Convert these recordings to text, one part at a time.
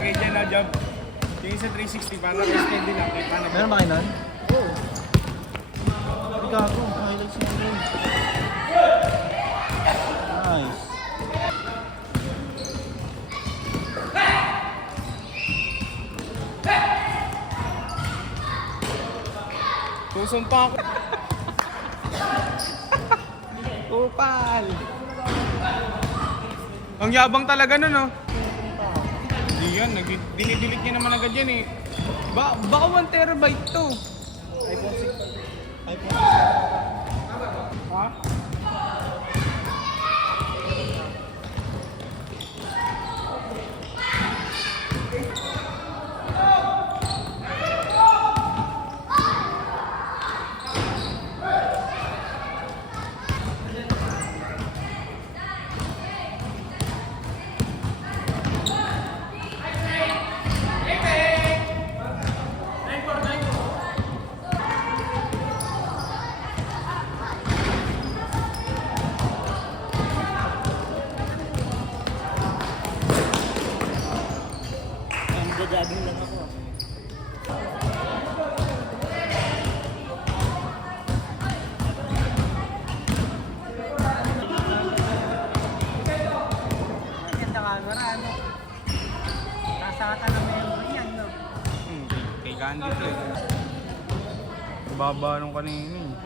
upgrade yan na jump. Yung sa 360 para extended lang. Meron ba kayo nun? Oo. Gago, highlights na yun. Nice. Susumpa ako. Upal. Ang yabang talaga nun, no? Hindi yan, dinidelete niya naman agad yan eh. Baka 1 terabyte to. iPhone 6. iPhone 6. Ha? Jogging lang ako. Maganda camera, ano? Nasa ka na memory yan, no? Kay Candy to eh. Baba nung kanina eh.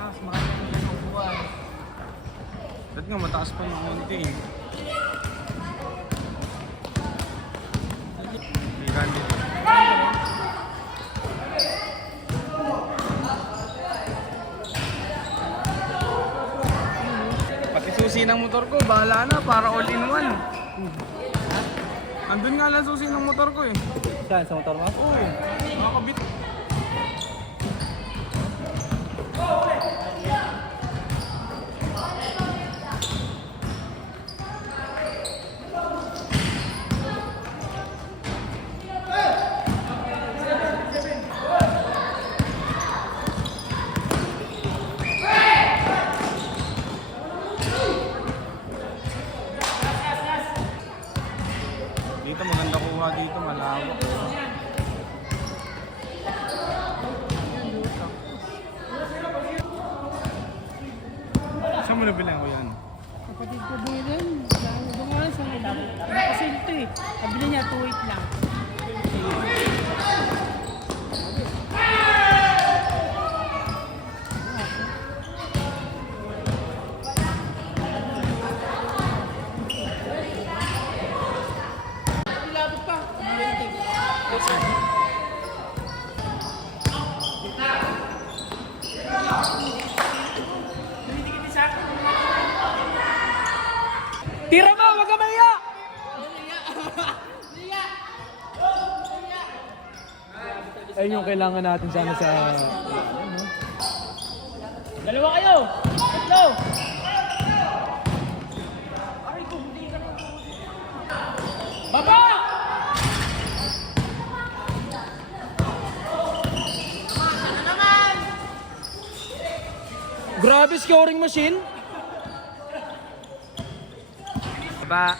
Tapos makakita ng buwan. Ba't nga mataas pa yung konti eh. Kay Candy to. Pati susi ng motor ko, bahala na para all in one. Andun nga lang susi ng motor ko eh. Saan? Sa motor mo? Oo, nakakabit. Dito maganda kuha dito, malawak. Saan mo nabilang ko yan? Kapatid ko bilhin. Doon nga sa kasi ito eh. Kabili niya 2.8 lang. Labot pa. 20. Tira mo! Huwag ka maya! Ayun yung kailangan natin sana sa... Dalawa kayo! Tatlo! Baba! Grabe scoring machine! Baba.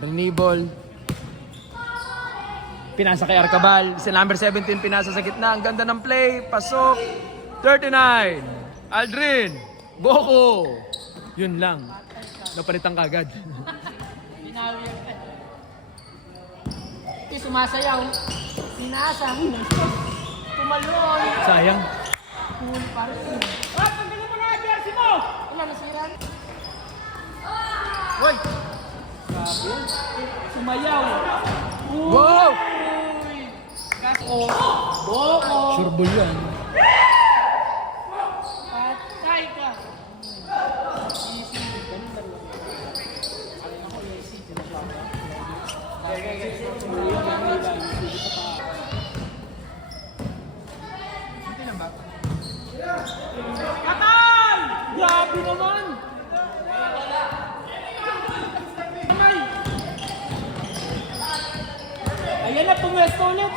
Renewable. Pinasa kay Arcabal. Si number 17 pinasa sa gitna. Ang ganda ng play. Pasok. 39. Aldrin. Boko. Yun lang. Napalitan kagad. Binawi yan. Ito sumasayaw. Sinasang. Tumalon. Sayang. Cool pa rin. Ah! Tanggalin mo na ang jersey mo! Wala, nasira. Hoy! Grabe. Sumayaw. Wow! Kaso. Boko. Sure ball yan. Patay ka. Easy. Ganun lang. Alin ako easy. Patay! Grabe naman! Ayan na, pumwesto ulit.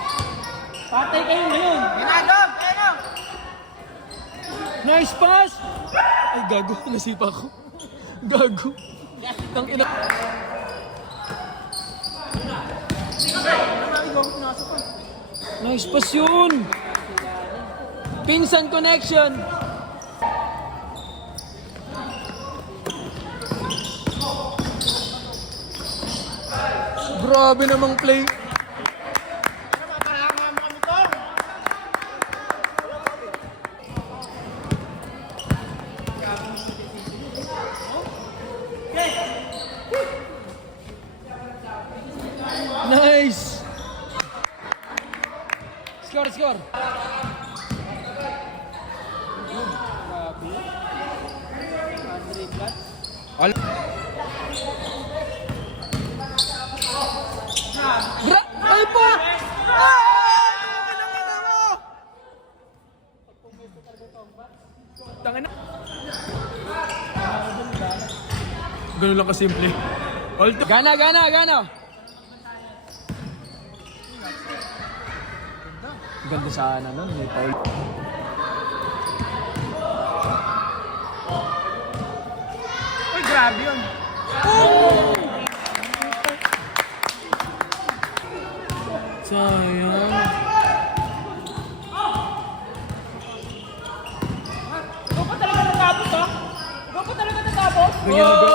Patay kayo ngayon. Ginagog! Ano? Nice pass! Ay, gago. Nasipa ko. Gago. Tang ina. Nice pass yun. Pinsan connection. Grabe namang play. Nice. Score. Ay po! Tangina. Ganun lang kasimple. Gana. Ganda sana nun, may foul. Uy, grabe yun. Sayang. Ikaw pa talaga natapos, ha? Ikaw pa talaga natapos? Ganyan na ba?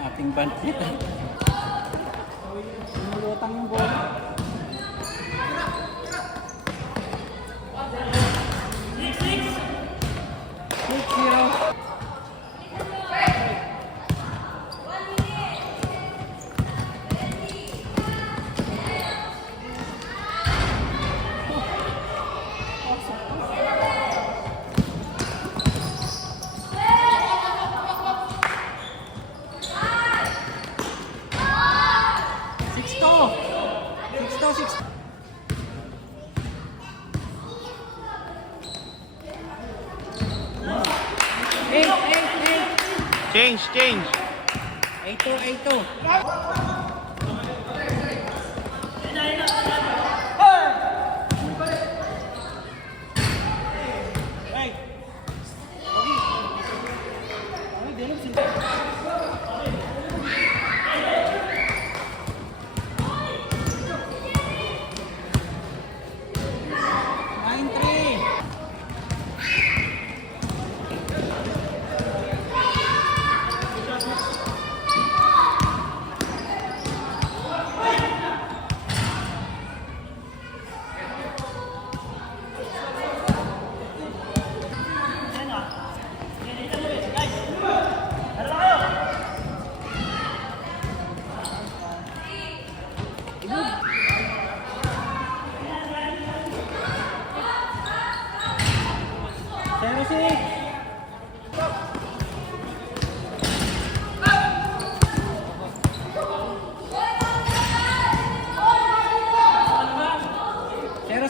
Ating bandit. Lumulutang yung bola. Change. 8-2.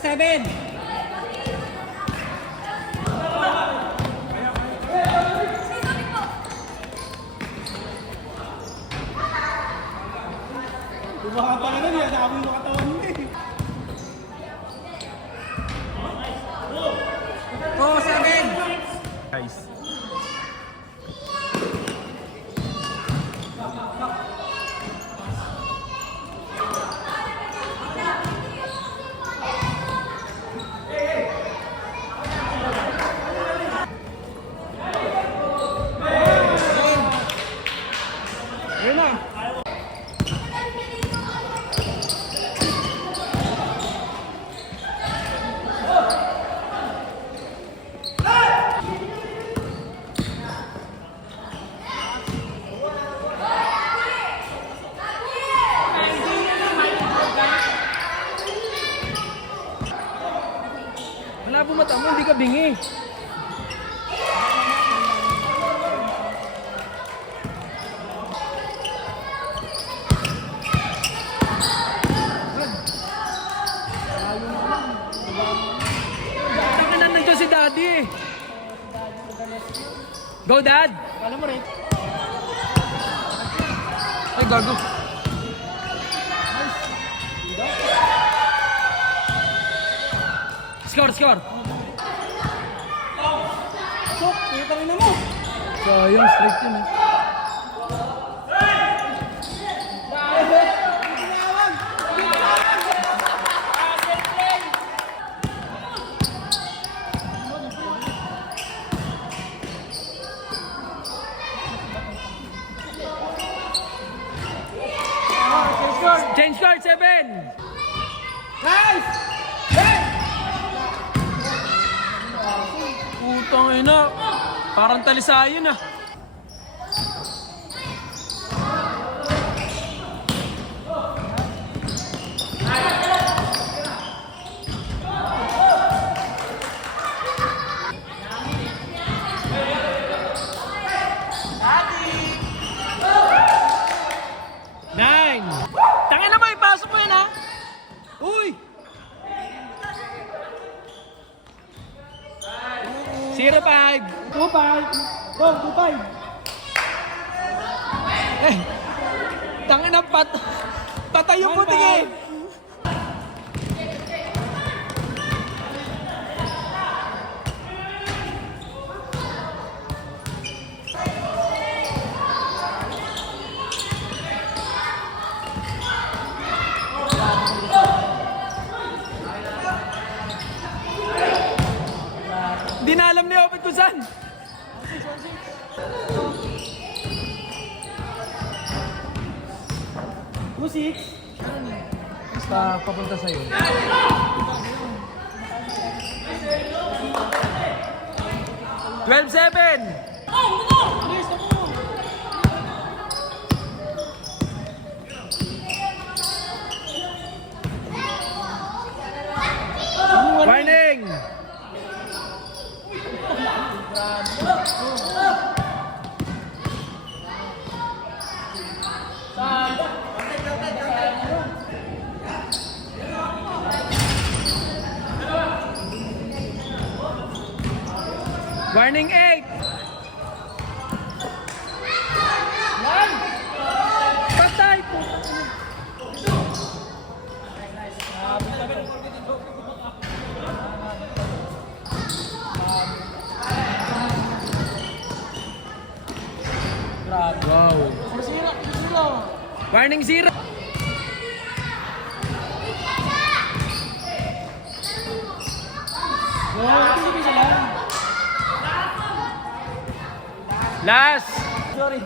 Seven. Baka pala na niya, sabi mo katawan mo eh. 4-7. Guys. bingi. Taka na nandiyan si Daddy. Go, Dad! Alam mo rin. Ay, gago. Score, score! Sok, kita rin mo. Sayang, straight yun eh. Change card, 7! Nice! Putang ina. Parang talisayan ah. Nine! Tangin na mo, ipasok mo yan ha! Uy! 0-5! 2-5. Go, 2-5. Eh! Tangin na patay yung puting eh! Di na alam ni Opet kung saan. 2-6. Basta papunta sa'yo. 12-7! Warning! Warning 8! Patay po! Wow! Warning 0! Last! Sorry.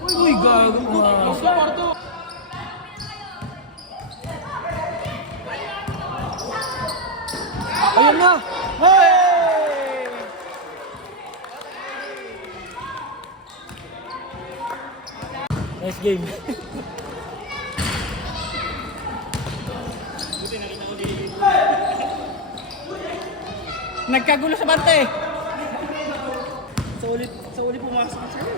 Uy, gago mo. Ayun na! Hey! Nice game. Nagkagulo sa bante. Sa ulit pumasok sa iyo.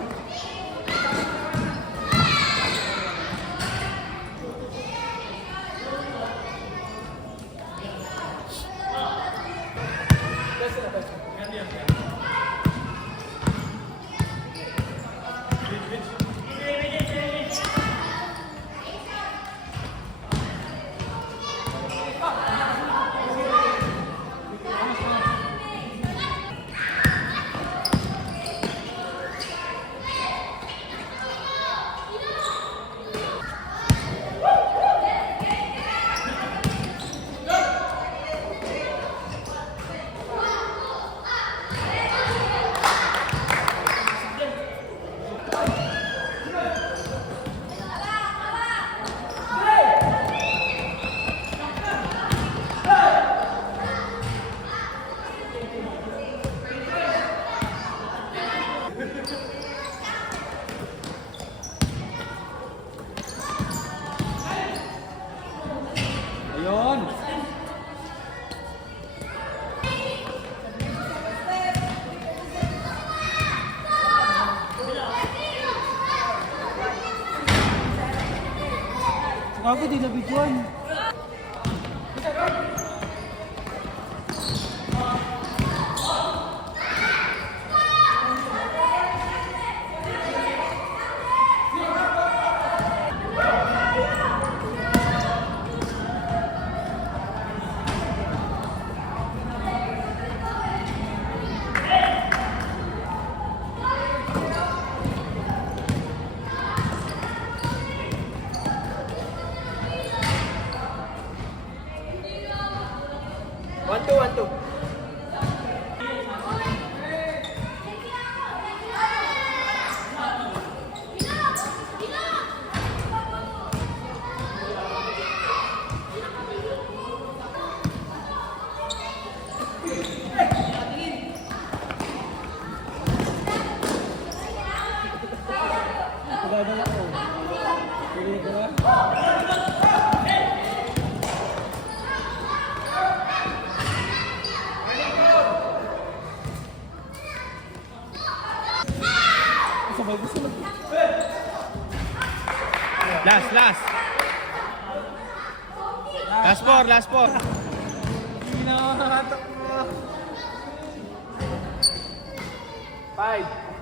Ako di nabituan. One, two, one, two. Pagdadala ko. Pili ko na. Sabay gusto mo. Last, last. Last four, last four. Hindi na ako nakatakbo. 5.